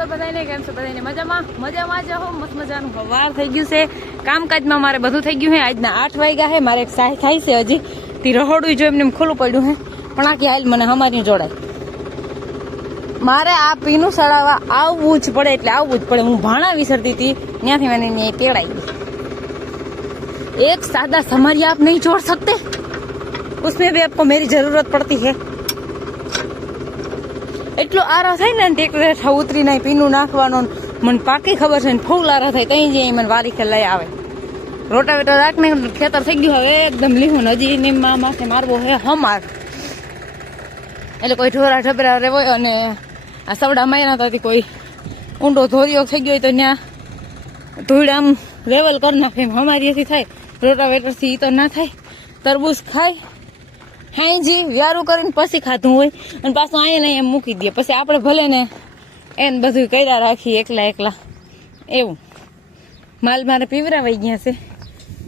બોલો બધાને, કેમ છો બધાને? મજામાં જ હો. મસ્ત મજાનું સવાર થઈ ગયું છે. કામકાજમાં મારે બધું થઈ ગયું છે. આજના 8 વાગ્યા છે. મારે એક સાય થાય છે હજી તી રહોડું જો એમને ખુલ્લું પડ્યું છે, પણ આખી હાલ મને અમારી જોડાય. મારે આ પીનું સડાવવા આવવું જ પડે, એટલે આવવું જ પડે. હું ભાણા વિસરતી હતી, ત્યાંથી મને ત્યાં તેડાઈ ગઈ. एक सादा समरिया आप नहीं छोड़ सकते, उसमें भी आपको मेरी जरूरत પડતી है. એટલો આરો થાય ને ટેકરે ઉતરી નહીં પીનું નાખવાનો, મને પાકી ખબર છે ને ફૂલ આરો થાય તઈ જે મને વારી કે લઈ આવે. રોટાવેટર રાખને ખેતર થઈ ગયું હવે એકદમ લીહું. હજી નીમમાં માથે મારવો હે હમાર, એટલે કોઈ ઢોરા ઢબરા રેવો. અને આ સવડા માર્યા હતા, કોઈ ઊંડો ધોરિયો થઈ ગયો તો ત્યાં ધૂળ આમ લેવલ કરી નાખે. અમારીથી થાય, રોટાવેટર થી તો ના થાય. તરબૂચ ખાય હાઈજી વ્યારું કરીને પછી ખાધું હોય અને પાછું અહીંયા એમ મૂકી દે. પછી આપણે ભલે ને એને બધું કર્યા રાખીએ એકલા એવું. માલ મારે પીવરાવાઈ ગયા છે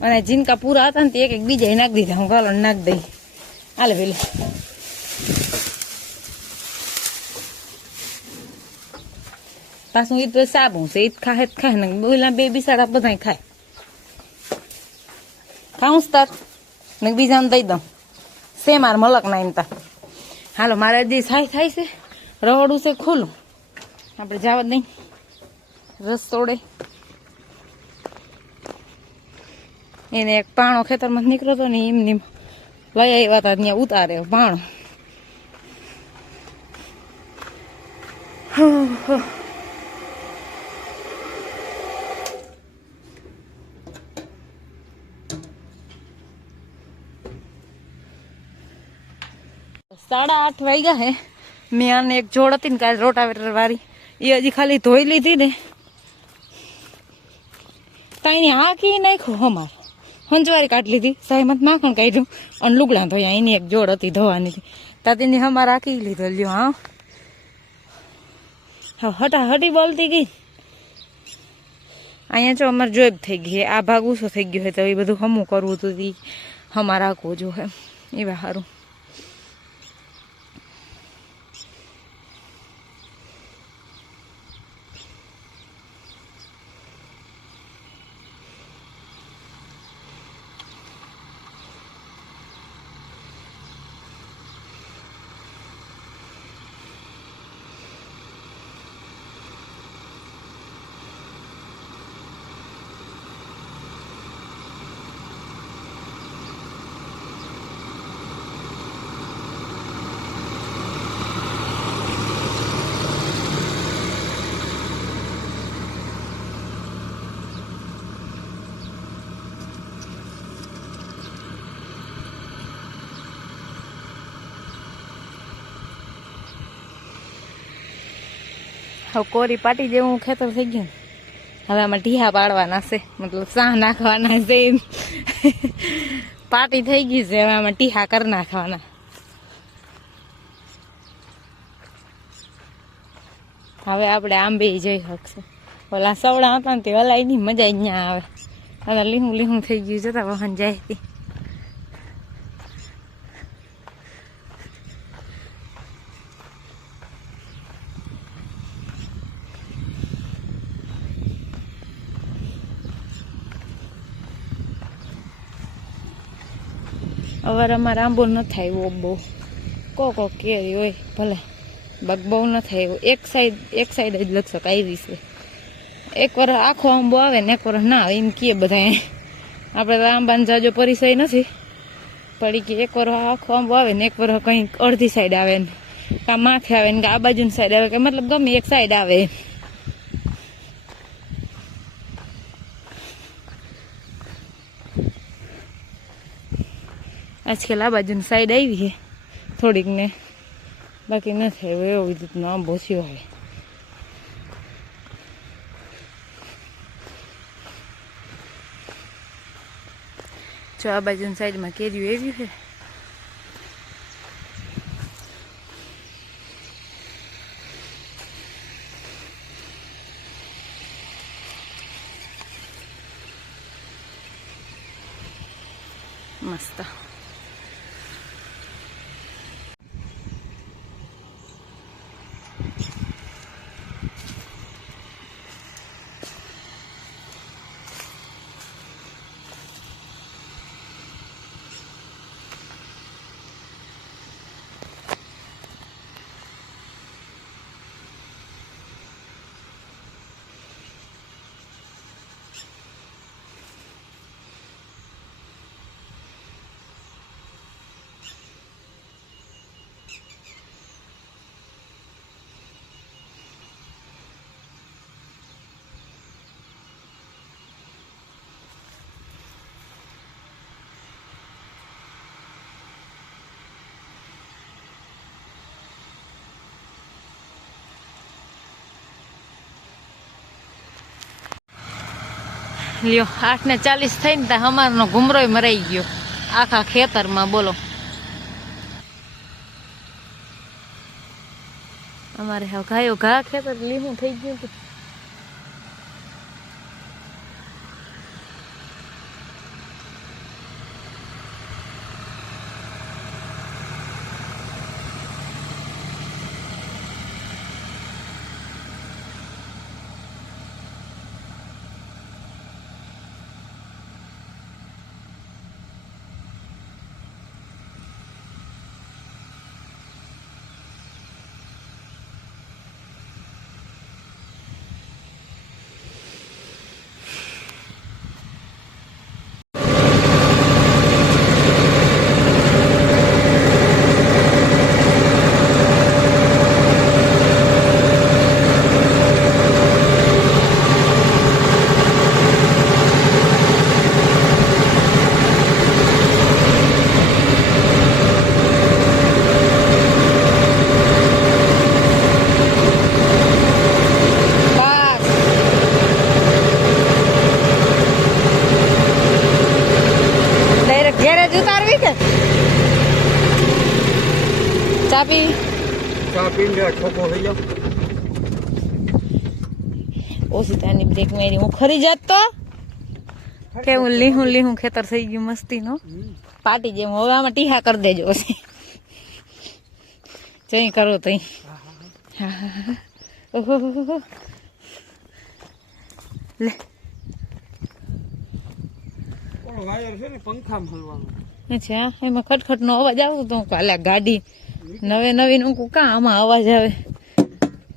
અને જીનકા પૂરા હતા ને તે એક બીજા નાખી દીધા. હું ગાલો નાખી દઈ હાલે પેલે. પાછું ઈદ તો સાબું છે, ઈદ ખાય ને બોલા બે બિસાડા બધા ખાય. ખાઉં તાર ને બીજાને દઈ દઉં સે માર મલક ના એમતા. હાલો મારે હજી સાય થાય છે, રહોડું છે ખુલ્લું, આપણે જવા નહીં. રસ તોડે એને એક પાણો ખેતરમાં નીકળ્યો હતો ને એમની લઈ આવ્યા હતા, ત્યાં ઉતારે પાણો. સાડા 8 વાગ્યા હે. મેં આને એક જોડ હતી ને કાલે રોટાવેટર વાળી, એ હજી ખાલી ધોઈ લીધી ને તાઈને હાંકી નાખ્યું. હમાર હંજવારી કાઢી લીધી, સાહેમત માખણ કાઢ્યું અને લુગડા ધોયા. એની એક જોડ હતી ધોવાની, તાતીની હમાર હાંકી લીધો. લ્યો હા હટાહટી બોલતી ગઈ. અહીંયા જો અમારે જોબ થઈ ગઈ, આ ભાગ ઊંચો થઈ ગયો હોય તો એ બધું હમું કરવું હતું, હમાર હાંકવું જો હે એવા સારું. હવે કોરી પાટી જેવું ખેતર થઈ ગયું. હવે આમાં ઢીહા પાડવાના છે, મતલબ સાહ નાખવાના છે. પાટી થઈ ગઈ છે, હવે આમાં ટીહા કરી નાખવાના. હવે આપણે આંબે જઈ શકશે. ઓલા સવડા હતા ને તે હલાઈ ની મજા જ ના આવે. હવે લીહું થઈ ગયું, જતા વહન જાય હતી. અવાર અમારે આંબો ન થાય એવો બહુ, કો કેરી હોય ભલે બગ બહુ ન થાય એવો. એક સાઈડ જ લક્ષક આવી છે. એક વર્ષ આખો આંબો આવે ને એક વર્ષ ના આવે એમ કીએ બધા. આપણે તો આંબાનો જાજો પરિચય નથી પડી કે એક વર્ષ આખો આંબો આવે ને એક વર્ષ કંઈક અડધી સાઈડ આવે ને કાં માથે આવે ને કે આ બાજુની સાઈડ આવે, કે મતલબ ગમે એક સાઈડ આવે. આજકાલ આ બાજુની સાઈડ આવી છે થોડીક ને, બાકી નથી આવ્યો એવો રીતનો આંબો થયો હવે. જો આ બાજુની સાઈડમાં કેરીઓ એવી છે. મસ્ત. લ્યો 8:40 થઈને ત્યાં અમારનો ઘુમરોય મરાઈ ગયો આખા ખેતરમાં. બોલો અમારે હા ગાયો ઘા ખેતર લીહું થઈ ગયું હતું. ચા પીને ઠોકો થઈ જાવ. ઓછી તાની બ્રેક મારી હું ખરી જાત તો કેવું લીહું ખેતર થઈ ગયું મસ્તી નો પાટી જેમ. હવે આમાં ટીહા કરી દેજો પછી જઈ કરો તઈ. ઓહો લે વાયર છે ને પંખામાં હલવાનું. અચ્છા એમાં ખટખટ નો અવાજ આવતો તો કાલે ગાડી નવી નું કાં આમાં અવાજ આવે.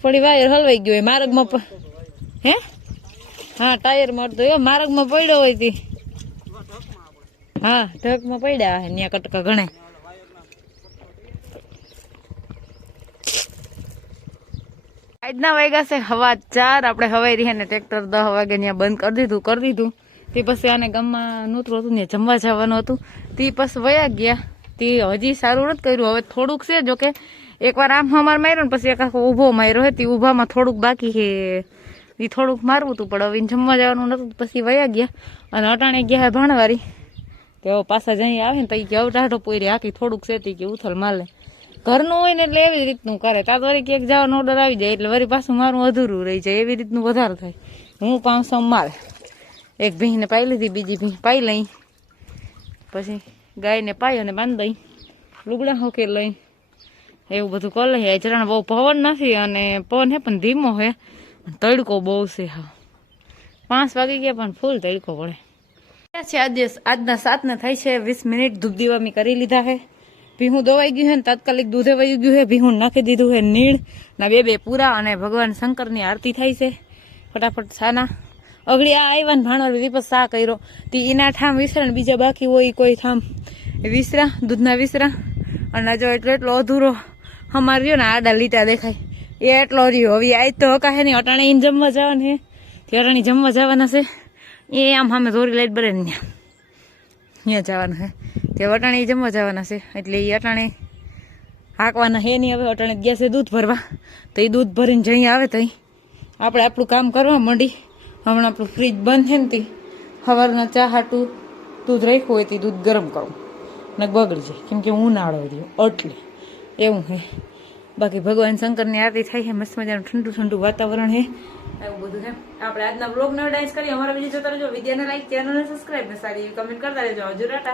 થોડી વાયર હલવાઈ ગયો માર્ગમાં. હે હા ટાયર મળતો એ માર્ગમાં પડ્યો હોય તી. હા ઢગમાં પડ્યા હે ત્યાં કટકા ઘણા. આજના વાગ્યા છે 4:15. આપણે હવાઈ રહ્યા ને ટ્રેક્ટર 10 વાગે ત્યાં બંધ કરી દીધું. તે પછી આને ગામમાં નૂતરું હતું ને જમવા જવાનું હતું. તે પછી વયા ગયા. તે હજી સારું નથી કર્યું. હવે થોડુંક છે જોકે એકવાર આમ હમાર માર્યો ને પછી એક આખો ઊભો માર્યો હોય. તે ઊભામાં થોડુંક બાકી છે. એ થોડુંક મારવું હતું પણ હવે જમવા જવાનું નતું પછી વયા ગયા. અને અટાણે ગયા ભાણવારી તેઓ પાછા જઈ આવે ને તો કે હવે ટાઢો પોરી આખી થોડુંક સેતી કે ઉથલ માલે. ઘરનું હોય ને એટલે એવી રીતનું કરે. તાર વળી ક્યાંક જવાનો ઓર્ડર આવી જાય એટલે વળી પાછું મારું અધૂરું રહી જાય. એવી રીતનું વધારે થાય. હું 500 મારે એક ભીંને પાઈ લીધી, બીજી ભીં પાઈ લઈ, પછી ગાયને પાઈ અને બાંધી દઈ, લુગડા હોકે લઈ, એવું બધું કરી લઈએ. જરાને બહુ પવન નથી અને પવન હે પણ ધીમો હે. તડકો બહુ છે. હા 5 વાગી ગયા પણ ફૂલ તડકો પડે છે. આજના 7 થાય છે 20 મિનિટ. ધૂપ દીવા મેં કરી લીધા છે. ભીહું દવાઈ ગયું છે ને તાત્કાલિક દૂધે વહી ગયું છે. ભીહું નાખી દીધું છે નીળ ના 2 પૂરા અને ભગવાન શંકરની આરતી થાય છે. ફટાફટ સાના અગડી આ આવ્યા ને ભાણવાર દીપસ સા કર્યો. તે એના ઠામ વિસરા ને બીજા બાકી હોય કોઈ ઠામ વિસરા દૂધના વિસરા. અને જો એટલો અધૂરો અમાર રહ્યો ને આડા લીટા દેખાય એ એટલો રહ્યો. હવે આજ તો હકા હે નહીં. અટાણે એને જમવા જવાનું છે. તે અટાણી જમવા જવાના છે. એ આમ સામે ધોરી લાઈટ બરે ને ત્યાં જવાના છે. તે અટાણે એ જમવા જવાના છે એટલે એ અટાણે હાંકવાના હે નહીં. હવે અટાણે ગયા છે દૂધ ભરવા. તો એ દૂધ ભરીને જઈ આવે તો આપણે આપણું કામ કરવા માંડી. હમણાં આપણું ફ્રીજ બંધ છે ને તે સવારના ચા હાટું દૂધ રાખ્યું હોય તે દૂધ ગરમ કરું ને બગડી જાય કેમ કે ઉનાળો રહ્યો એટલે એવું છે. બાકી ભગવાન શંકરની આરતી થાય છે. મસ્ત મજાનું ઠંડુ ઠંડુ વાતાવરણ છે. એવું બધું છે. આપણે આજના બ્લોગને ડાન્સ કરીએ. અમારા વિડીયો જોતા રહેજો. વિડીયોને લાઈક, ચેનલને સબસ્ક્રાઈબ ને સારી કમેન્ટ કરતા રહેજો. હજુ ટાટા.